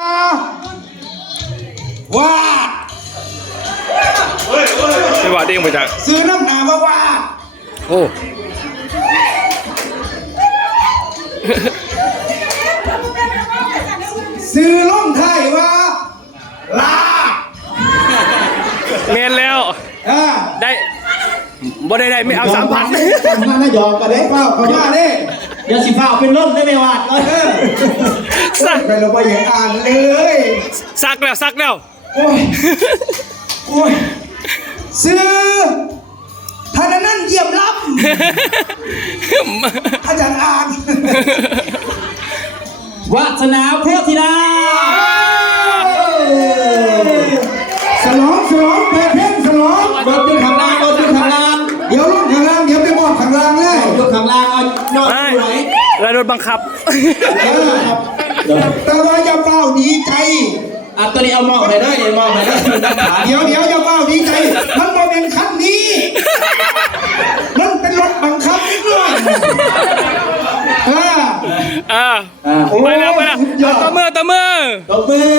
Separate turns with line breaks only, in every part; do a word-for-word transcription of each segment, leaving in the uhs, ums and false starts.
ว้า
ไม่ว่าเด้งไปจาก
ซื้อน้ำหนาว่าว่า
โอ้
ซื้อล่องไทยว่าลา
เมนแล้วได้บ่ได้ได้ไม่เอาสามพัน
มาหน้าหยอกกันเลยเปล่าเขาว่าเด้
เดี๋ยวสิฟ้าเป็นร่มได้ไหมวะ
สักไปเราไปอย่างอ่านเลย
สักแล้วสักแล้ว
โอ้ยโอ้ยซื้อท่านนั่นเยี่ยมล้ำอาจารย์อ่าน
วาสนาโพธิดา
สลองสลองเพลงสลอง
รถจุดข้างล่างรถจุดข้างล่าง
เดี๋ยวรถข้างล่างเดี๋ยวไปบอกข้างล่างเลย
รถข้างล่างเอานอนไหน
แล้วรถบังคับ
แต่ว่าอย่าเฝ้าดีใจ
อ่ะตอนนี้เอามองไปได้เลยมองไปได้
เดี๋ยวเดี๋ยวอย่าเฝ้าดีใจมันโมเป็นคันนี้มันเป็นรถบังคับนิดหน่อยอ่า
อ่าไปแล้วไปแล้วต่อมือต่อมือ
ต่อมือ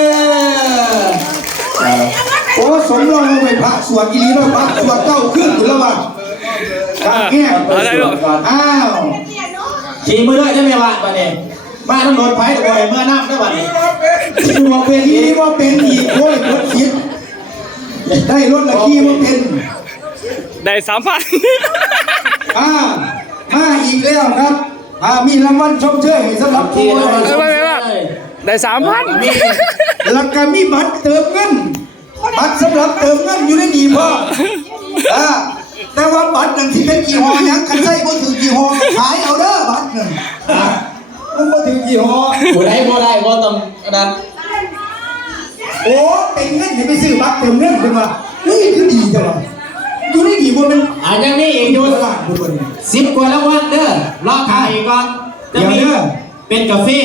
โอ้สมรองไปพระสวดกิริแล้วพระสวดเก้าขึ้นอยู่แล้วว่ะแง่
อะไรลูก
อ้าว
ขี่มือด้วยได้ไหมวะบัดนี้มาต้องโดนไผ่ตะโกนเมื่อน้ำได้บัดนี้
ขี่ว่าเป็นขี่ว่าเป็นอีกโอ้ยรถคิดได้รถละขี่ว่าเป็น
ได้สามพัน
อ่ามาอีกแล้วครับอ่ามีรางวัลชมเชยสำหรับผู้
ได้สามพัน
มีแล้วก็มีบัตรเติมเงินบัตรสำหรับเติมเงินอยู่ในนี้พ่ออ่าแต่ว่าบัตรหนึ่งที่เป็นกี่ห้อยังคันใส่บ่ถือกี่ห้อขายเอาเด้อบัตรหนึ่งมันบ่ถือกี่ห้อ
บ่ได้บ่ได้บ่ต้องนั้น
โอ้เป็นเงินให้ไปซื้อบัตรเติมเงินเป็นว่านี่คือดีจังวะอยู่ในนี้บ่เป็น
อ่าอย่างนี้อีกอยู่สิบกว่ารางวัลเด้อรอขายก่อนจะมีเป็นกาแฟ